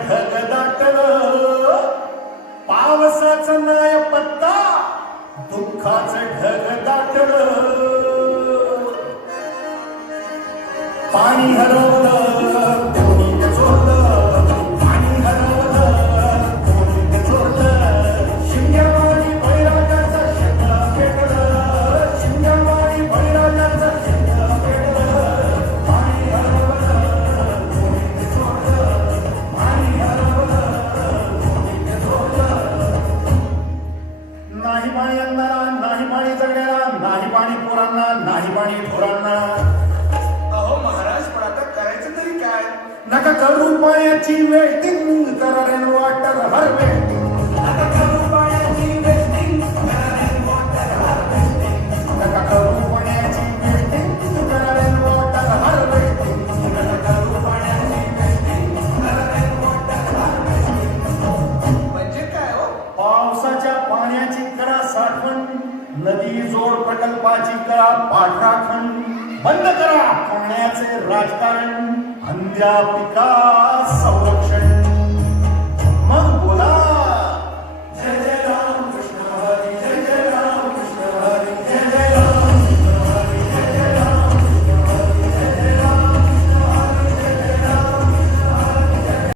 ढग दाटल पावसाचा नाय पत्ता दुःखाचं ढग दाटल पाणी हरवलं कोणी चोरलं पाणी हरवलं कोणी चोरलं शिंगेवाडी बैराजाचं शेंगा पेटलं शिंगेवाडी बैराजाचं शेंगा पेटलं पाणी हरवलं कोणी चोरलं पाणी हरवलं कोणी चोरलं नाही पाणी अंधारा नाही पाणी जगण्याला नाही पाणी पोरांना नाही पाणी थोरांना महाराज पण आता करायचं तरी काय नका करू पाण्याची वेटिंग करा रेन वॉटर हार्वेस्टिंग नका करू पाण्याची वेटिंग करा रेन वॉटर हार्वेस्टिंग नका करू पाण्याची वेटिंग करा रेन वॉटर हार्वेस्टिंग नका करू पाण्याची वेटिंग करा रेन वॉटर हार्वेस्टिंग म्हणजे काय हो पावसाच्या पाण्याची करा साठवण नदी जोड प्रकल्पाची करा पाठराखण बंद करा पाण्याचे राजकारण अंध्या पिका संरक्षण